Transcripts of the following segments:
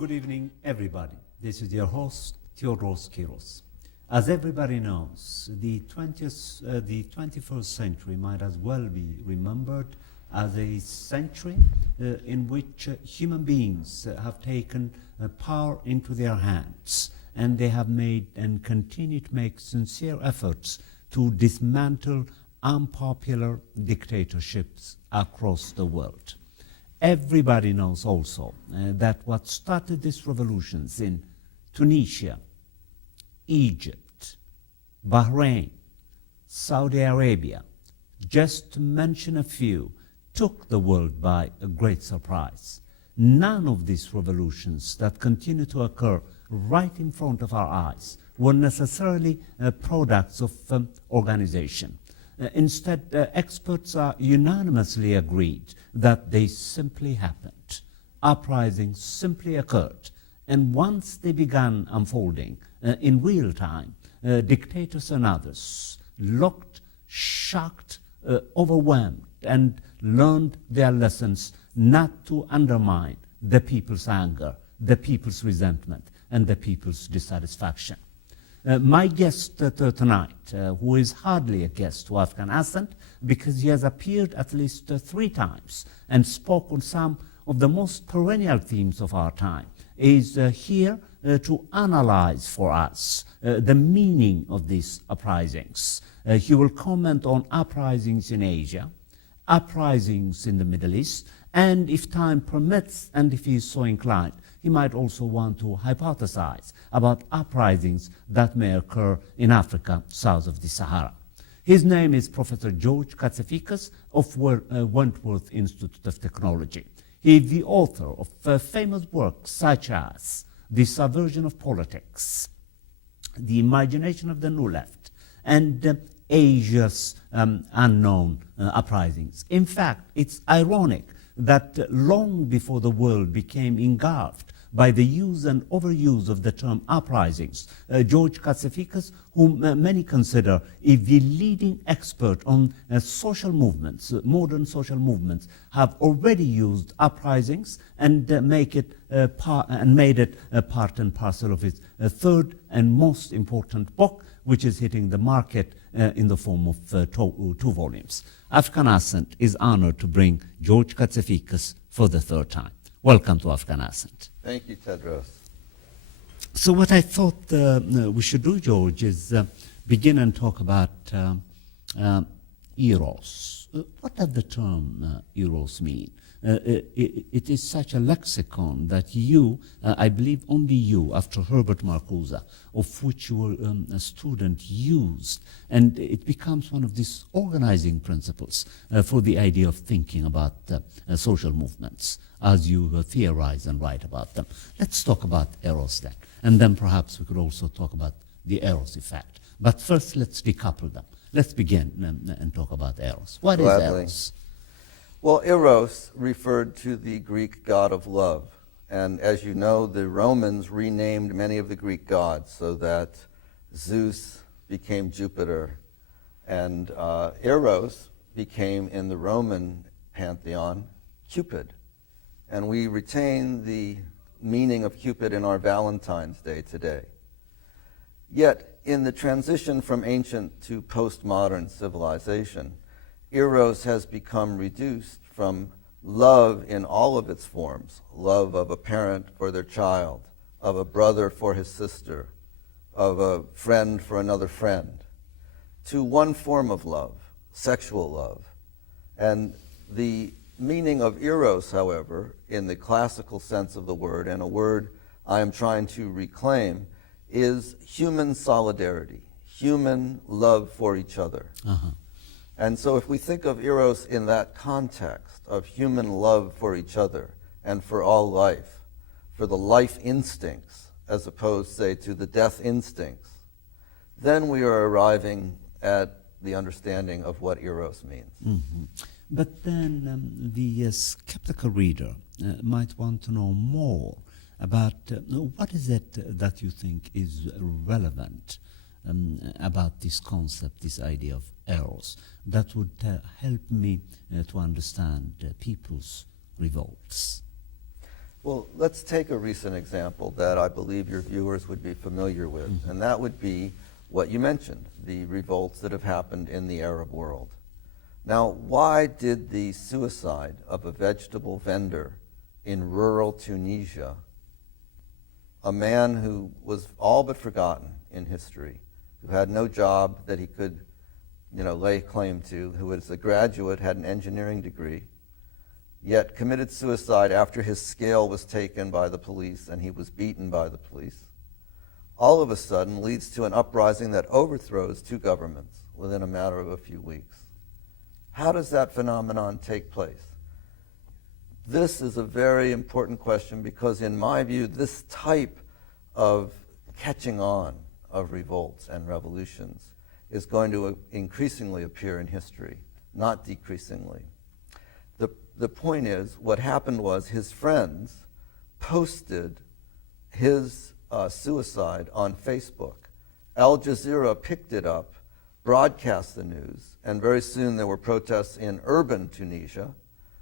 Good evening, everybody. This is your host, Theodoros Kiros. As everybody knows, the 21st century might as well be remembered as a century in which human beings have taken power into their hands, and they have made and continue to make sincere efforts to dismantle unpopular dictatorships across the world. Everybody knows also that what started these revolutions in Tunisia, Egypt, Bahrain, Saudi Arabia, just to mention a few, took the world by a great surprise. None of these revolutions that continue to occur right in front of our eyes were necessarily products of organization. Instead, experts are unanimously agreed that they simply happened. Uprisings simply occurred. And once they began unfolding in real time, dictators and others looked, shocked, overwhelmed, and learned their lessons not to undermine the people's anger, the people's resentment, and the people's dissatisfaction. My guest tonight, who is hardly a guest to Afghan Ascent, because he has appeared at least 3 times and spoke on some of the most perennial themes of our time, is here to analyze for us the meaning of these uprisings. He will comment on uprisings in Asia, uprisings in the Middle East, and if time permits, and if he is so inclined, he might also want to hypothesize about uprisings that may occur in Africa south of the Sahara. His name is Professor George Katsiaficas of Wentworth Institute of Technology. He is the author of famous works such as The Subversion of Politics, The Imagination of the New Left, and Asia's Unknown Uprisings. In fact, it's ironic that long before the world became engulfed by the use and overuse of the term uprisings, George Katsiaficas, whom many consider the leading expert on social movements, modern social movements, have already used uprisings and made it part and parcel of his third and most important book, which is hitting the market in the form of 2 volumes. Afghan Ascent is honored to bring George Katsiaficas for the 3rd time. Welcome to Afghan Ascent. Thank you, Tedros. So what I thought we should do, George, is begin and talk about eros. What does the term eros mean? It is such a lexicon that you, I believe only you, after Herbert Marcuse, of which you were a student, used, and it becomes one of these organizing principles for the idea of thinking about social movements as you theorize and write about them. Let's talk about eros then, and then perhaps we could also talk about the eros effect. But first, let's decouple them. Let's begin and talk about eros. What is eros? Well, eros referred to the Greek god of love. And as you know, the Romans renamed many of the Greek gods so that Zeus became Jupiter. And eros became, in the Roman pantheon, Cupid. And we retain the meaning of Cupid in our Valentine's Day today. Yet, in the transition from ancient to postmodern civilization, eros has become reduced from love in all of its forms, love of a parent for their child, of a brother for his sister, of a friend for another friend, to one form of love, sexual love. And the meaning of eros, however, in the classical sense of the word, and a word I am trying to reclaim, is human solidarity, human love for each other. Uh-huh. And so if we think of eros in that context of human love for each other and for all life, for the life instincts as opposed, say, to the death instincts, then we are arriving at the understanding of what eros means. Mm-hmm. But then the skeptical reader might want to know more about what is it that you think is relevant about this concept, this idea of eros, that would help me to understand people's revolts. Well, let's take a recent example that I believe your viewers would be familiar with, and that would be what you mentioned, the revolts that have happened in the Arab world. Now, why did the suicide of a vegetable vendor in rural Tunisia, a man who was all but forgotten in history, who had no job that he could, lay claim to, who was a graduate, had an engineering degree, yet committed suicide after his scale was taken by the police and he was beaten by the police, all of a sudden leads to an uprising that overthrows two governments within a matter of a few weeks? How does that phenomenon take place? This is a very important question because, in my view, this type of catching on of revolts and revolutions is going to increasingly appear in history, not decreasingly. The point is, what happened was his friends posted his suicide on Facebook. Al Jazeera picked it up, broadcast the news, and very soon there were protests in urban Tunisia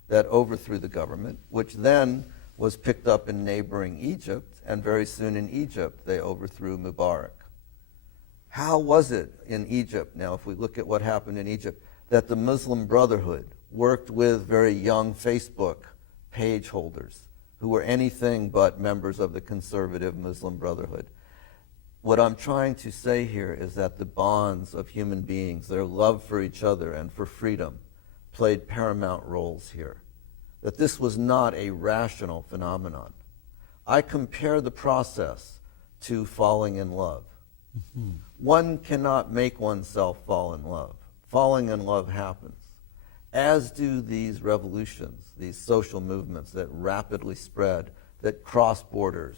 that overthrew the government, which then was picked up in neighboring Egypt, and very soon in Egypt they overthrew Mubarak. How was it in Egypt, now if we look at what happened in Egypt, that the Muslim Brotherhood worked with very young Facebook page holders who were anything but members of the conservative Muslim Brotherhood? What I'm trying to say here is that the bonds of human beings, their love for each other and for freedom, played paramount roles here. That this was not a rational phenomenon. I compare the process to falling in love. Mm-hmm. One cannot make oneself fall in love. Falling in love happens, as do these revolutions, these social movements that rapidly spread, that cross borders.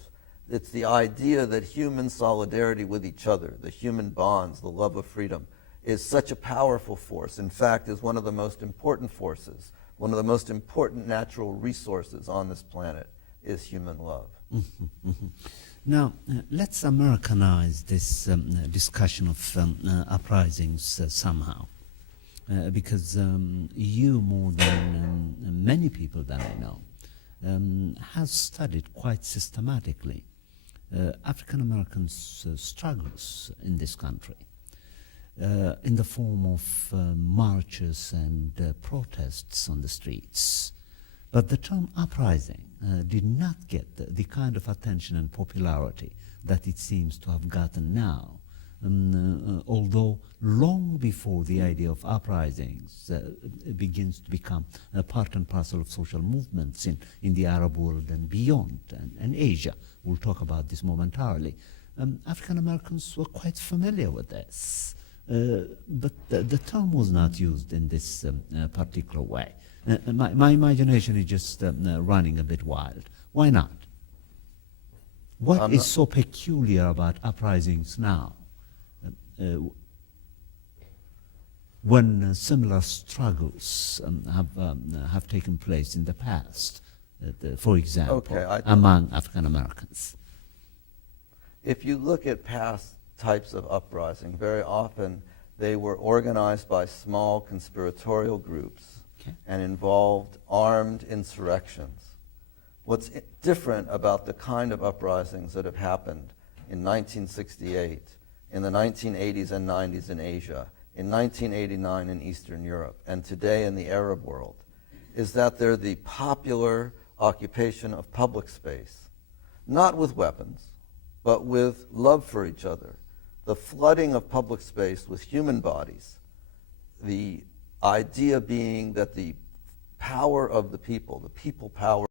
It's the idea that human solidarity with each other, the human bonds, the love of freedom, is such a powerful force. In fact, is one of the most important forces, one of the most important natural resources on this planet is human love. Mm-hmm, mm-hmm. Now, let's Americanize this discussion of uprisings somehow. Because you, more than many people that I know, have studied quite systematically African Americans' struggles in this country in the form of marches and protests on the streets. But the term uprising did not get the kind of attention and popularity that it seems to have gotten now. Although long before the idea of uprisings begins to become a part and parcel of social movements in the Arab world and beyond, and Asia. We'll talk about this momentarily. African Americans were quite familiar with this, but the term was not used in this particular way. My imagination is just running a bit wild. Why not? What is so peculiar about uprisings now? When similar struggles have taken place in the past, for example, among African Americans. If you look at past types of uprising, very often they were organized by small conspiratorial groups and involved armed insurrections. What's different about the kind of uprisings that have happened in 1968, in the 1980s and 90s in Asia, in 1989 in Eastern Europe, and today in the Arab world, is that they're the popular occupation of public space, not with weapons, but with love for each other, the flooding of public space with human bodies, the idea being that the power of the people power